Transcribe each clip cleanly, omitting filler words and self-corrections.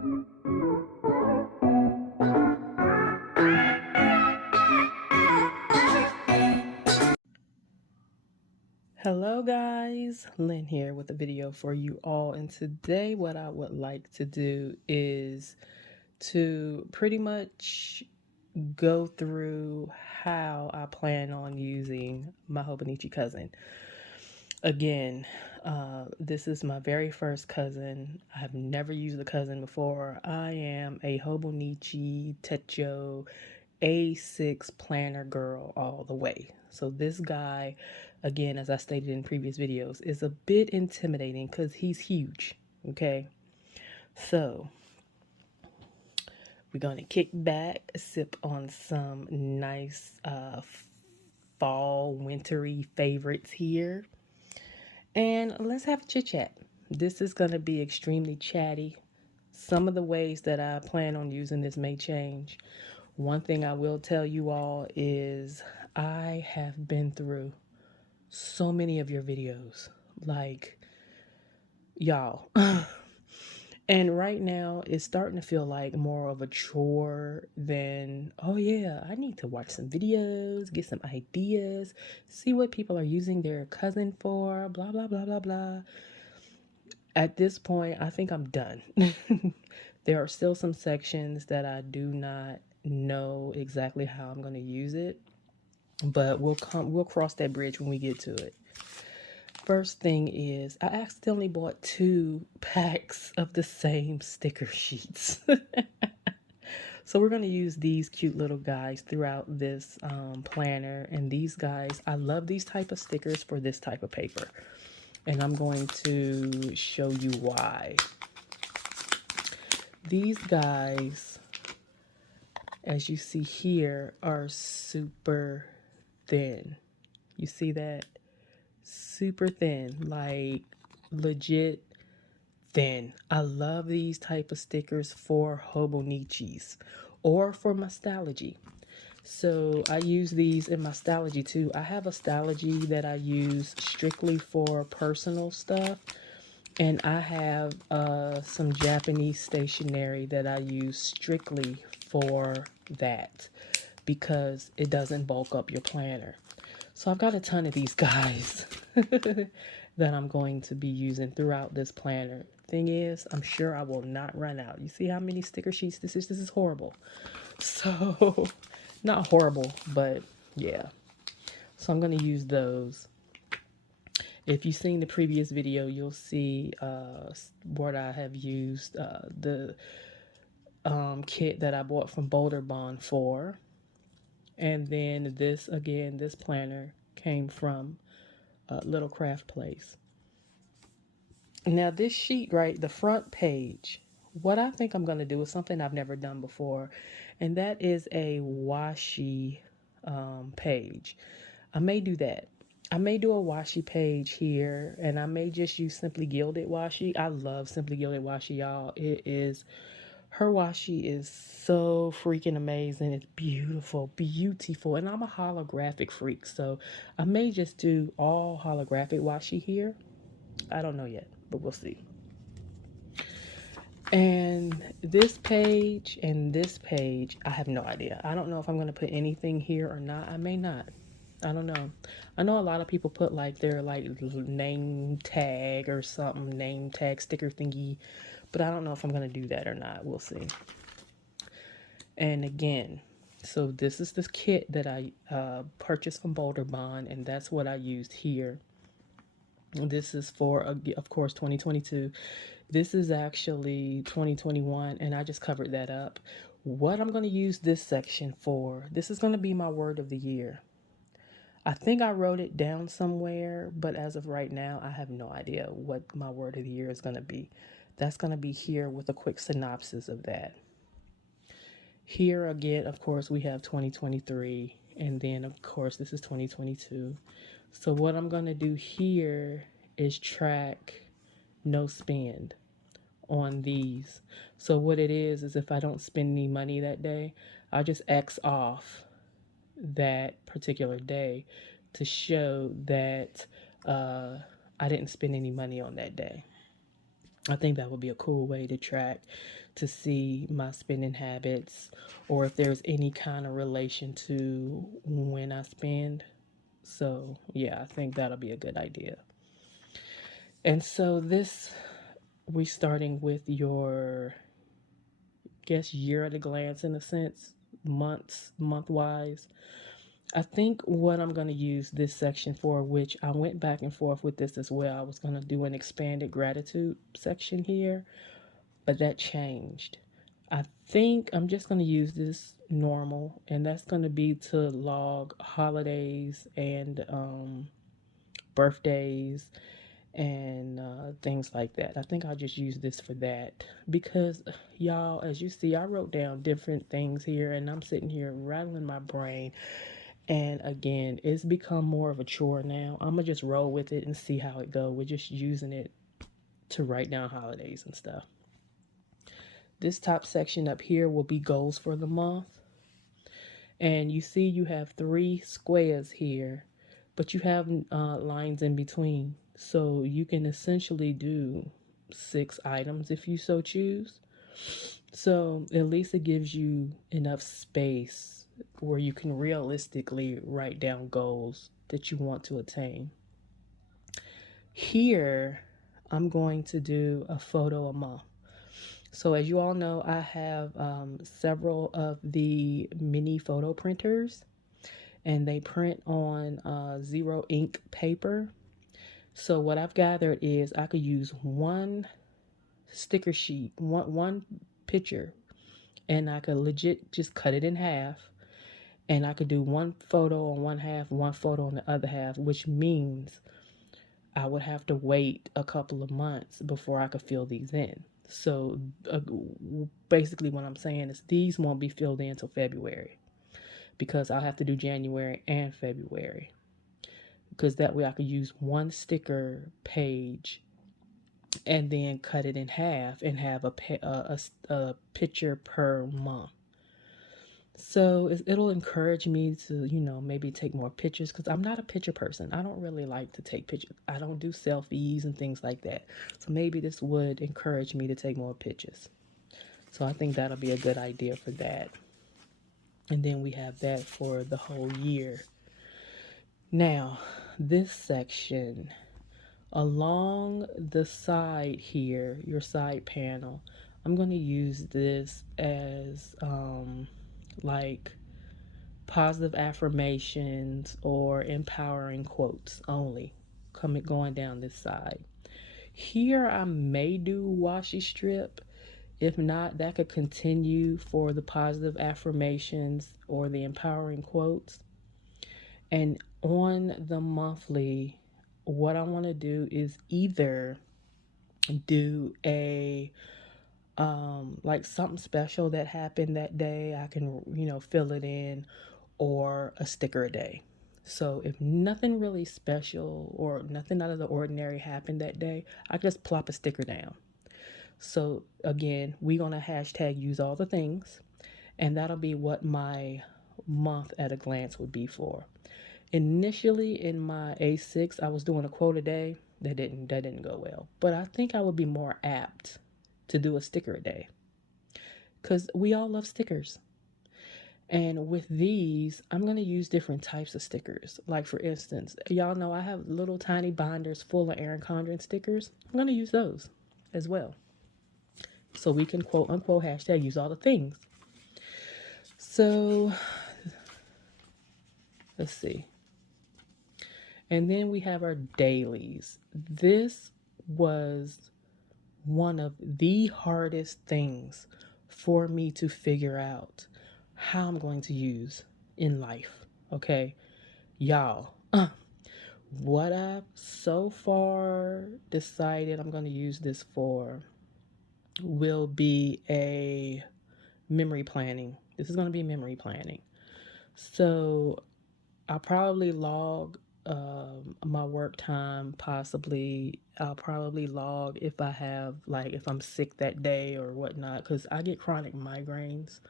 Hello guys, Lynn here with a video for you all, and today what I would like to do is to pretty much go through how I plan on using my Hobonichi cousin. Again, this is my very first cousin. I have never used a cousin before. I am a Hobonichi Techo A6 planner girl all the way. So this guy, again, as I stated in previous videos, is a bit intimidating because he's huge. Okay, so we're gonna kick back, sip on some nice fall wintry favorites here, and let's have a chit chat. This is gonna be extremely chatty. Some of the ways that I plan on using this may change. One thing I will tell you all is I have been through so many of your videos, like y'all. And right now it's starting to feel like more of a chore than, oh yeah, I need to watch some videos, get some ideas, see what people are using their cousin for, blah, blah, blah, blah, blah. At this point, I think I'm done. There are still some sections that I do not know exactly how I'm going to use it, but we'll cross that bridge when we get to it. First thing is, I accidentally bought 2 packs of the same sticker sheets. So we're going to use these cute little guys throughout this planner. And these guys, I love these type of stickers for this type of paper. And I'm going to show you why. These guys, as you see here, are super thin. You see that? Super thin, like legit thin. I love these type of stickers for Hobonichis or for my Stylogy. So I use these in my Stylogy too. I have a Stylogy that I use strictly for personal stuff. And I have some Japanese stationery that I use strictly for that because it doesn't bulk up your planner. So I've got a ton of these guys that I'm going to be using throughout this planner. Thing is, I'm sure I will not run out. You see how many sticker sheets this is? This is horrible. So, not horrible, but yeah. So I'm going to use those. If you've seen the previous video, you'll see what I have used the kit that I bought from Boulder Bond for. And then this, again, this planner came from Little Craft Place. Now this sheet, right, the front page, what I think I'm going to do is something I've never done before. And that is a washi page. I may do that. I may do a washi page here, and I may just use Simply Gilded washi. I love Simply Gilded washi, y'all. Her washi is so freaking amazing. It's beautiful, beautiful. And I'm a holographic freak, so I may just do all holographic washi here. I don't know yet, but we'll see. And this page and this page, I have no idea. I don't know if I'm going to put anything here or not. I may not. I don't know. I know a lot of people put like their like name tag or something, name tag sticker thingy, but I don't know if I'm going to do that or not. We'll see. And again, so this is this kit that I purchased from Boulder Bond, and that's what I used here. This is for, of course, 2022. This is actually 2021, and I just covered that up. What I'm going to use this section for, this is going to be my word of the year. I think I wrote it down somewhere, but as of right now, I have no idea what my word of the year is going to be. That's going to be here with a quick synopsis of that. Here again, of course, we have 2023, and then, of course, this is 2022. So what I'm going to do here is track no spend on these. So what it is if I don't spend any money that day, I just X off that particular day to show that I didn't spend any money on that day. I think that would be a cool way to track to see my spending habits or if there's any kind of relation to when I spend. So, yeah, I think that'll be a good idea. And so this we starting with your guess year at a glance in a sense, month wise. I think what I'm going to use this section for, which I went back and forth with this as well. I was going to do an expanded gratitude section here, but that changed. I think I'm just going to use this normal, and that's going to be to log holidays and birthdays and things like that. I think I'll just use this for that because, y'all, as you see, I wrote down different things here, and I'm sitting here rattling my brain. And again, it's become more of a chore now. I'm gonna just roll with it and see how it goes. We're just using it to write down holidays and stuff. This top section up here will be goals for the month. And you see you have 3 squares here, but you have lines in between. So you can essentially do 6 items if you so choose. So at least it gives you enough space where you can realistically write down goals that you want to attain. Here, I'm going to do a photo a month. So as you all know, I have several of the mini photo printers, and they print on zero ink paper. So what I've gathered is I could use one sticker sheet, one picture, and I could legit just cut it in half, and I could do one photo on one half, one photo on the other half, which means I would have to wait a couple of months before I could fill these in. So basically what I'm saying is these won't be filled in until February because I'll have to do January and February because that way I could use one sticker page and then cut it in half and have a picture per month. So it'll encourage me to, maybe take more pictures because I'm not a picture person. I don't really like to take pictures. I don't do selfies and things like that. So maybe this would encourage me to take more pictures. So I think that'll be a good idea for that. And then we have that for the whole year. Now, this section, along the side here, your side panel, I'm going to use this as like positive affirmations or empowering quotes only going down this side. Here I may do washi strip. If not, that could continue for the positive affirmations or the empowering quotes. And on the monthly, what I want to do is either do a like something special that happened that day, I can fill it in, or a sticker a day. So if nothing really special or nothing out of the ordinary happened that day, I just plop a sticker down. So again, we're gonna hashtag use all the things, and that'll be what my month at a glance would be for. Initially in my A6, I was doing a quote a day. That didn't go well. But I think I would be more apt to do a sticker a day because we all love stickers. And with these, I'm going to use different types of stickers. Like, for instance, y'all know I have little tiny binders full of Erin Condren stickers. I'm going to use those as well. So we can quote unquote hashtag use all the things. So let's see. And then we have our dailies. This was one of the hardest things for me to figure out how I'm going to use in life. Okay, y'all, what I've so far decided I'm going to use this for will be a memory planning. This is going to be memory planning. So I'll probably log my work time. Possibly I'll probably log if I have, like, if I'm sick that day or whatnot, because I get chronic migraines.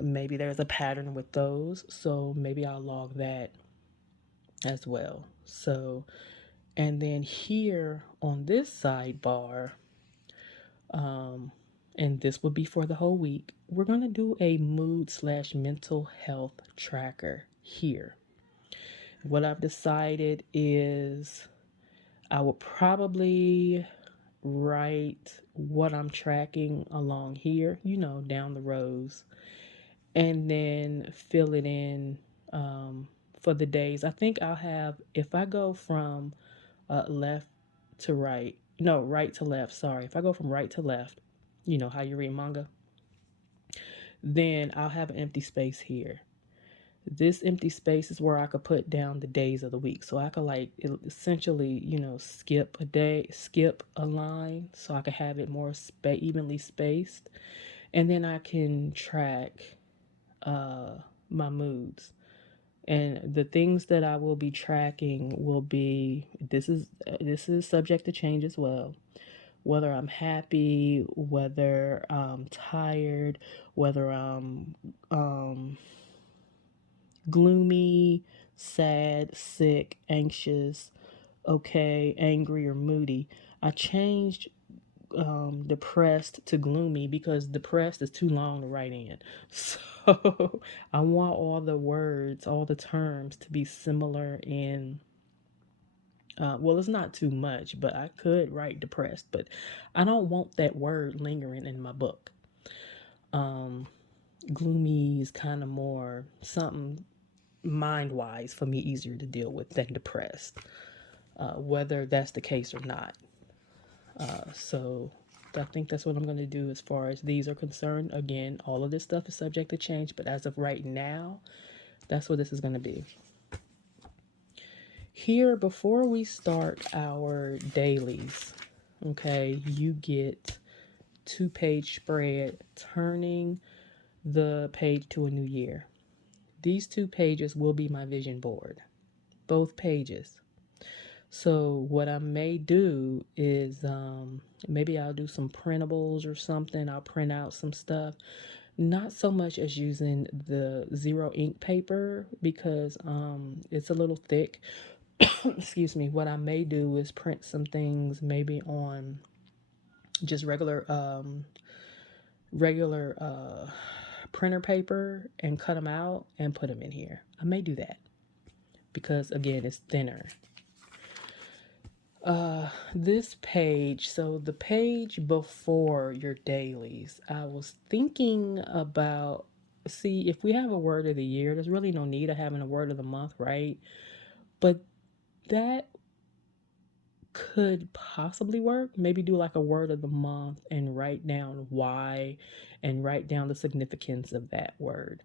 Maybe there's a pattern with those, so maybe I'll log that as well. So, and then here on this sidebar, And this will be for the whole week. We're going to do a mood/mental health tracker here. What I've decided is I will probably write what I'm tracking along here, down the rows, and then fill it in for the days. I think I'll have, if I go from left to right, no, right to left, sorry. If I go from right to left, you know how you read manga, then I'll have an empty space here. This empty space is where I could put down the days of the week. So I could essentially, skip a day, skip a line so I could have it more evenly spaced. And then I can track my moods. And the things that I will be tracking will be, this is subject to change as well. Whether I'm happy, whether I'm tired, whether I'm gloomy, sad, sick, anxious, okay, angry, or moody. I changed depressed to gloomy because depressed is too long to write in. So I want all the words, all the terms to be similar in. Well, it's not too much, but I could write depressed, but I don't want that word lingering in my book. Gloomy is kind of more something mind-wise for me easier to deal with than depressed, whether that's the case or not. So I think that's what I'm going to do as far as these are concerned. Again, all of this stuff is subject to change, but as of right now, that's what this is going to be. Here, before we start our dailies, okay, you get 2-page spread, turning the page to a new year. These 2 pages will be my vision board, both pages. So what I may do is maybe I'll do some printables or something. I'll print out some stuff. Not so much as using the zero ink paper because it's a little thick. Excuse me. What I may do is print some things maybe on just regular printer paper and cut them out and put them in here. I may do that because again, it's thinner. This page, so the page before your dailies, I was thinking about, see, if we have a word of the year, there's really no need of having a word of the month, right? But that could possibly work. Maybe do like a word of the month and write down why and write down the significance of that word.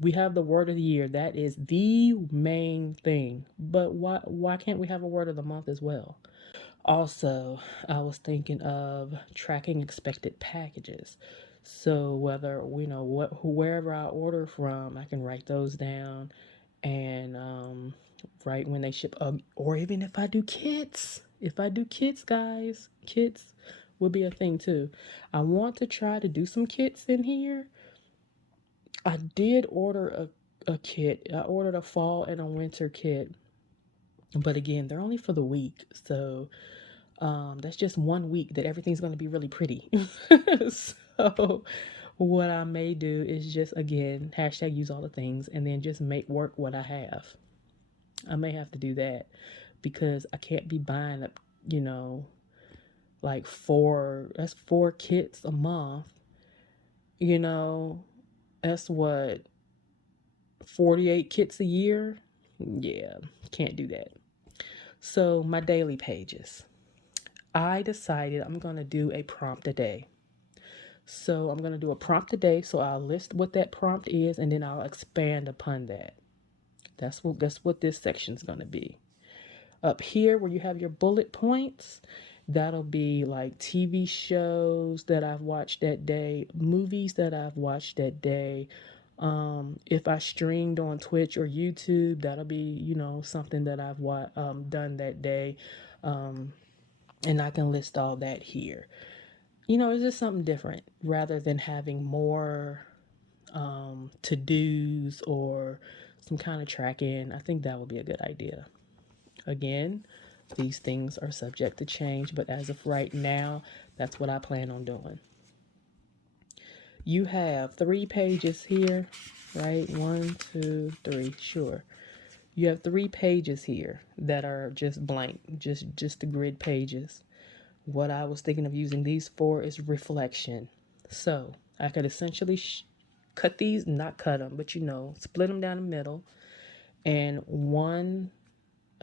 We have the word of the year. That is the main thing. But why can't we have a word of the month as well? Also, I was thinking of tracking expected packages. So whether wherever I order from, I can write those down and write when they ship. Or even if I do kits, guys, kits will be a thing too. I want to try to do some kits in here. I did order a kit. I ordered a fall and a winter kit. But again, they're only for the week. So that's just 1 week that everything's going to be really pretty. So what I may do is just, again, hashtag use all the things and then just make work what I have. I may have to do that because I can't be buying up, like 4 kits a month. That's what, 48 kits a year? Yeah, can't do that. So my daily pages. I decided I'm going to do a prompt a day. So I'm going to do a prompt a day. So I'll list what that prompt is and then I'll expand upon that. That's what this section is going to be. Up here where you have your bullet points, that'll be like TV shows that I've watched that day, movies that I've watched that day. If I streamed on Twitch or YouTube, that'll be, something that I've done that day. And I can list all that here. It's just something different rather than having more to-dos or some kind of tracking. I think that would be a good idea. Again, these things are subject to change, but as of right now, That's what I plan on doing. You have 3 pages here, right? 1, 2, 3, sure. You have 3 pages here that are just blank, just the grid pages. What I was thinking of using these for is reflection. So I could essentially cut these, not cut them, but split them down the middle, and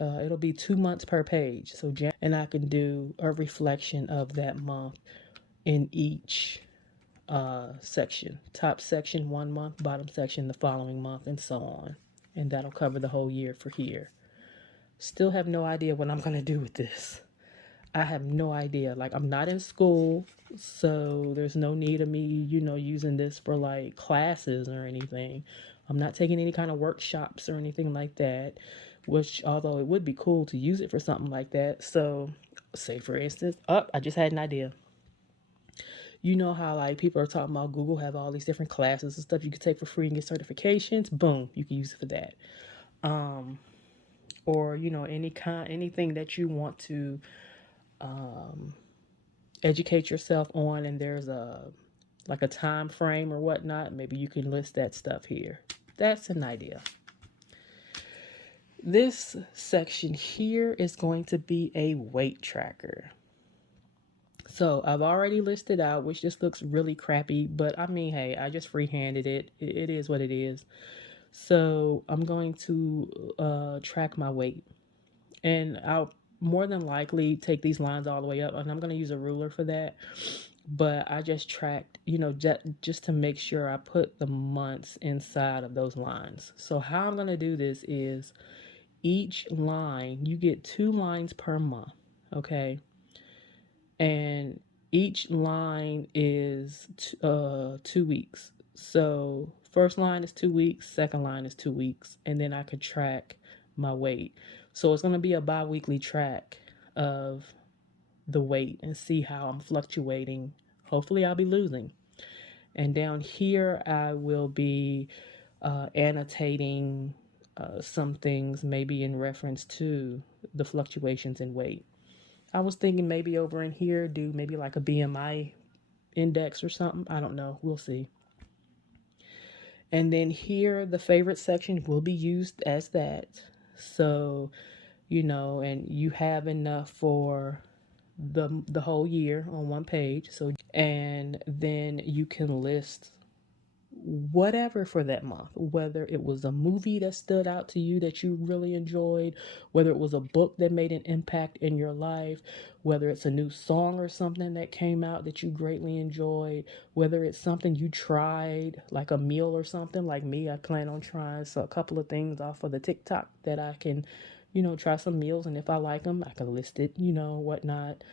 it'll be 2 months per page. So and I can do a reflection of that month in each section. Top section 1 month, bottom section the following month, and so on. And that'll cover the whole year for here. Still have no idea what I'm gonna do with this. I have no idea. Like, I'm not in school, so there's no need of me, using this for like classes or anything. I'm not taking any kind of workshops or anything like that, which, although it would be cool to use it for something like that. So, say for instance, I just had an idea. You know how like people are talking about Google have all these different classes and stuff you can take for free and get certifications? Boom, you can use it for that. Or anything that you want to educate yourself on, and there's a time frame or whatnot, maybe you can list that stuff here. That's an idea. This section here is going to be a weight tracker. So I've already listed out, which just looks really crappy, but I mean, hey, I just freehanded it. It is what it is. So I'm going to track my weight, and I'll more than likely take these lines all the way up, and I'm going to use a ruler for that. But I just tracked, just to make sure I put the months inside of those lines. So how I'm going to do this is each line, you get 2 lines per month, okay? And each line is 2 weeks. So first line is 2 weeks, second line is 2 weeks, and then I could track my weight. So it's going to be a bi-weekly track of the weight and see how I'm fluctuating. Hopefully I'll be losing. And down here I will be annotating some things, maybe in reference to the fluctuations in weight. I was thinking maybe over in here do maybe like a BMI index or something. I don't know. We'll see. And then here the favorite section will be used as that. So, and you have enough for the whole year on one page. So, and then you can list whatever for that month, whether it was a movie that stood out to you that you really enjoyed, whether it was a book that made an impact in your life, whether it's a new song or something that came out that you greatly enjoyed, whether it's something you tried, like a meal or something. Like me, I plan on trying a couple of things off of the TikTok that I can, try some meals, and if I like them, I can list it, whatnot.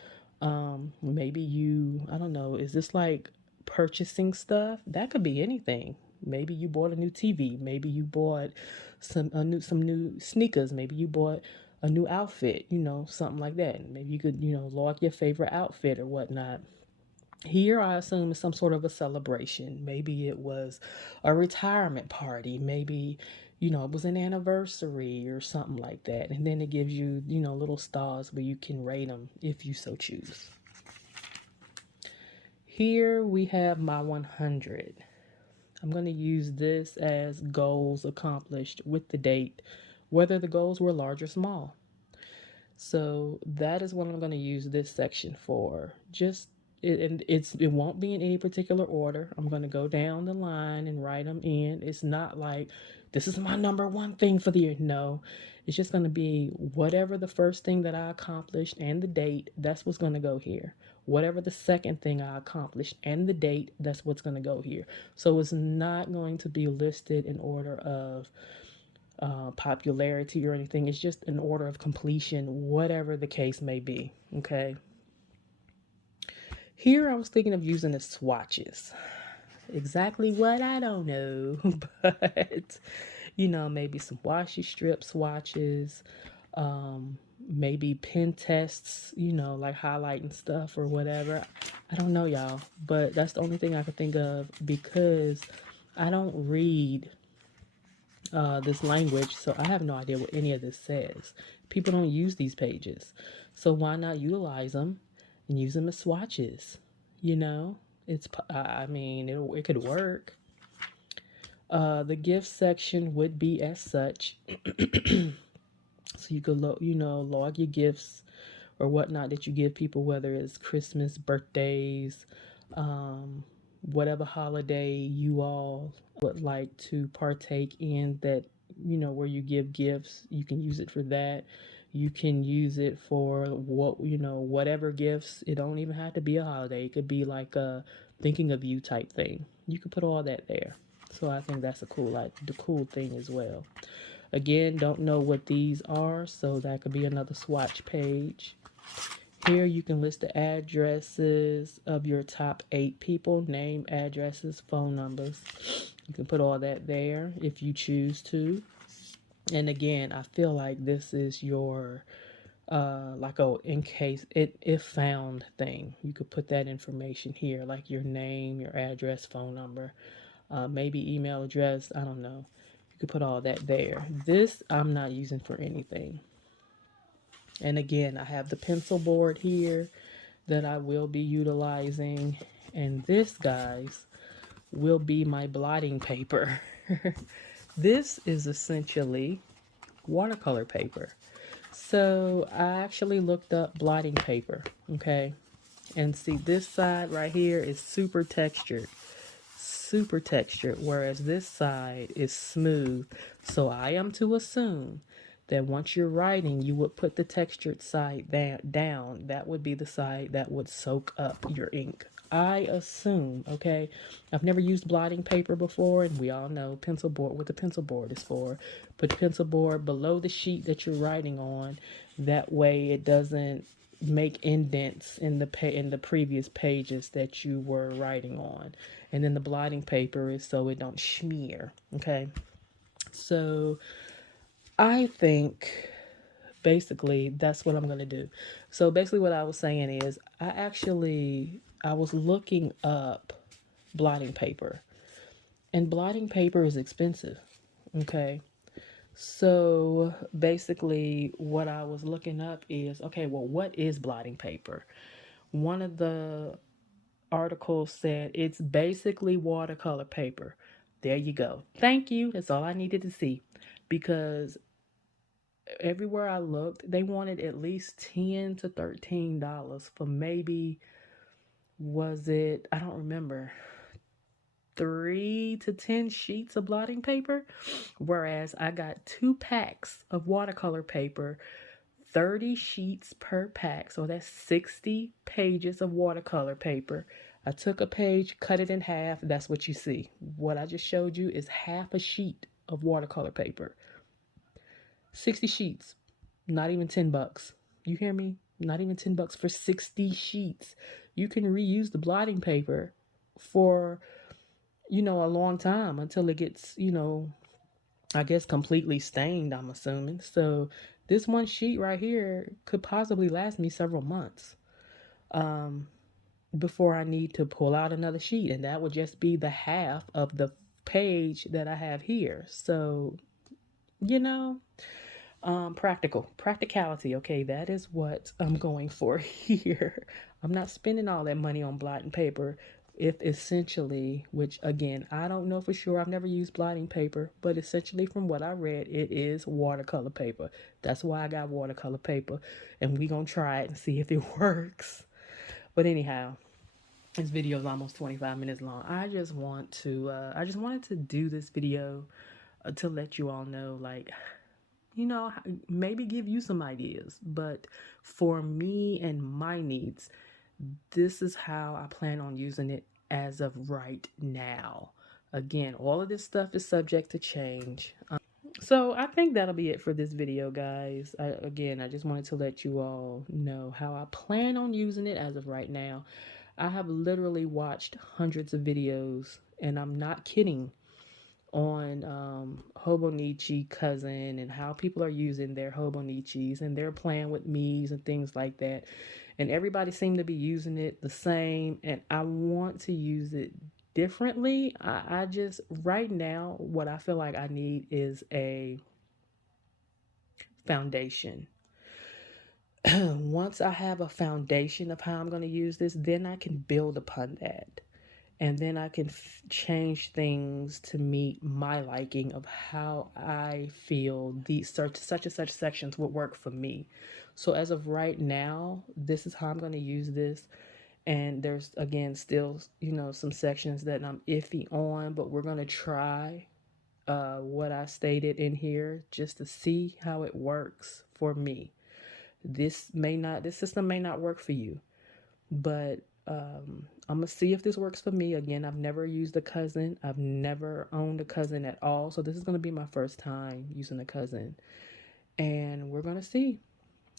Maybe I don't know, is this like purchasing stuff? That could be anything. Maybe you bought a new TV. Maybe you bought some new sneakers. Maybe you bought a new outfit, something like that. Maybe you could, log your favorite outfit or whatnot. Here, I assume is some sort of a celebration. Maybe it was a retirement party. Maybe, it was an anniversary or something like that. And then it gives you, little stars where you can rate them if you so choose. Here we have my 100. I'm going to use this as goals accomplished with the date, whether the goals were large or small. So that is what I'm going to use this section for. It won't be in any particular order. I'm going to go down the line and write them in. It's not like this is my number one thing for the year. No, it's just going to be whatever the first thing that I accomplished and the date, that's what's going to go here. Whatever the second thing I accomplished and the date, that's what's going to go here. So it's not going to be listed in order of popularity or anything. It's just an order of completion, whatever the case may be. Okay. Here I was thinking of using the swatches. Exactly what, I don't know, but maybe some washi strip swatches, maybe pen tests, like highlighting stuff or whatever. I don't know, y'all, but that's the only thing I could think of because I don't read this language, so I have no idea what any of this says. People don't use these pages, so why not utilize them and use them as swatches. You know, I mean, it could work. The gift section would be as such. So you could, log your gifts or whatnot that you give people, whether it's Christmas, birthdays, whatever holiday you all would like to partake in, that, where you give gifts. You can use it for that. You can use it for whatever gifts. It don't even have to be a holiday. It could be like a thinking of you type thing. You could put all that there. So I think that's the cool thing as well. Again, don't know what these are, so that could be another swatch page. Here you can list the addresses of your top 8 people, name, addresses, phone numbers. You can put all that there if you choose to. And again, I feel like this is your like a in case it if found thing. You could put that information here, like your name, your address, phone number, maybe email address. I don't know. You could put all that there. This I'm not using for anything. And again, I have the pencil board here that I will be utilizing. And this, guys, will be my blotting paper. This is essentially watercolor paper. So I actually looked up blotting paper, okay? And see, this side right here is super textured, whereas this side is smooth. So I am to assume that once you're writing, you would put the textured side down. That would be the side that would soak up your ink. I assume, okay? I've never used blotting paper before, and we all know pencil board, what the pencil board is for. Put the pencil board below the sheet that you're writing on. That way it doesn't make indents in the previous pages that you were writing on. And then the blotting paper is so it don't smear, okay? So I think basically that's what I'm going to do. So basically what I was saying is I was looking up blotting paper, and blotting paper is expensive, okay? So basically what I was looking up is, okay, well, what is blotting paper? One of the articles said it's basically watercolor paper. There you go. Thank you. That's all I needed to see, because everywhere I looked, they wanted at least $10 to $13 for maybe, was it, I don't remember, 3 to 10 sheets of blotting paper. Whereas I got 2 packs of watercolor paper, 30 sheets per pack. So that's 60 pages of watercolor paper. I took a page, cut it in half. That's what you see. What I just showed you is half a sheet of watercolor paper. 60 sheets, not even $10. You hear me? Not even $10 for 60 sheets. You can reuse the blotting paper for, a long time until it gets, I guess completely stained, I'm assuming. So this one sheet right here could possibly last me several months before I need to pull out another sheet. And that would just be the half of the page that I have here. So, practicality. Okay, that is what I'm going for here. I'm not spending all that money on blotting paper if essentially, which again, I don't know for sure. I've never used blotting paper, but essentially from what I read, it is watercolor paper. That's why I got watercolor paper, and we gonna try it and see if it works. But anyhow, this video is almost 25 minutes long. I just wanted to do this video to let you all know, like, maybe give you some ideas. But for me and my needs, this is how I plan on using it as of right now. Again, all of this stuff is subject to change. So I think that'll be it for this video, guys. I just wanted to let you all know how I plan on using it as of right now. I have literally watched hundreds of videos, and I'm not kidding, on Hobonichi cousin and how people are using their Hobonichis and they're playing with me's and things like that. And everybody seemed to be using it the same, and I want to use it differently. I just, right now, what I feel like I need is a foundation. Once I have a foundation of how I'm going to use this, then I can build upon that. And then I can change things to meet my liking of how I feel these such and such sections would work for me. So as of right now, this is how I'm going to use this. And there's again still, some sections that I'm iffy on, but we're going to try what I stated in here just to see how it works for me. This system may not work for you, but I'm gonna see if this works for me. Again, I've never used a cousin. I've never owned a cousin at all, so this is gonna be my first time using a cousin, and we're gonna see.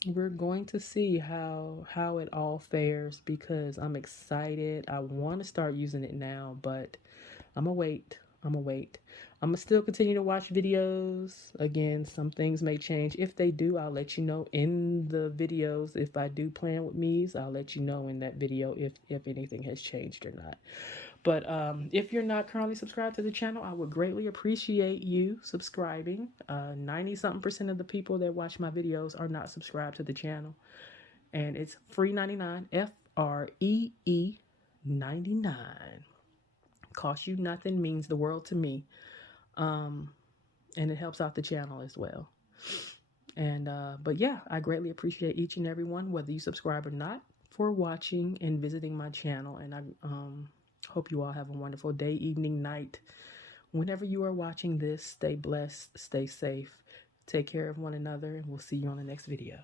We're going to see how it all fares because I'm excited. I want to start using it now, but I'm gonna wait. I'm gonna wait. I'm gonna still continue to watch videos. Again, some things may change. If they do, I'll let you know in the videos. If I do plan with me's, I'll let you know in that video if anything has changed or not. But if you're not currently subscribed to the channel, I would greatly appreciate you subscribing. 90-something% of the people that watch my videos are not subscribed to the channel. And it's free 99, FREE 99. Cost you nothing, means the world to me. And it helps out the channel as well. And but yeah, I greatly appreciate each and every one, whether you subscribe or not, for watching and visiting my channel. And I hope you all have a wonderful day, evening, night. Whenever you are watching this, stay blessed, stay safe, take care of one another, and we'll see you on the next video.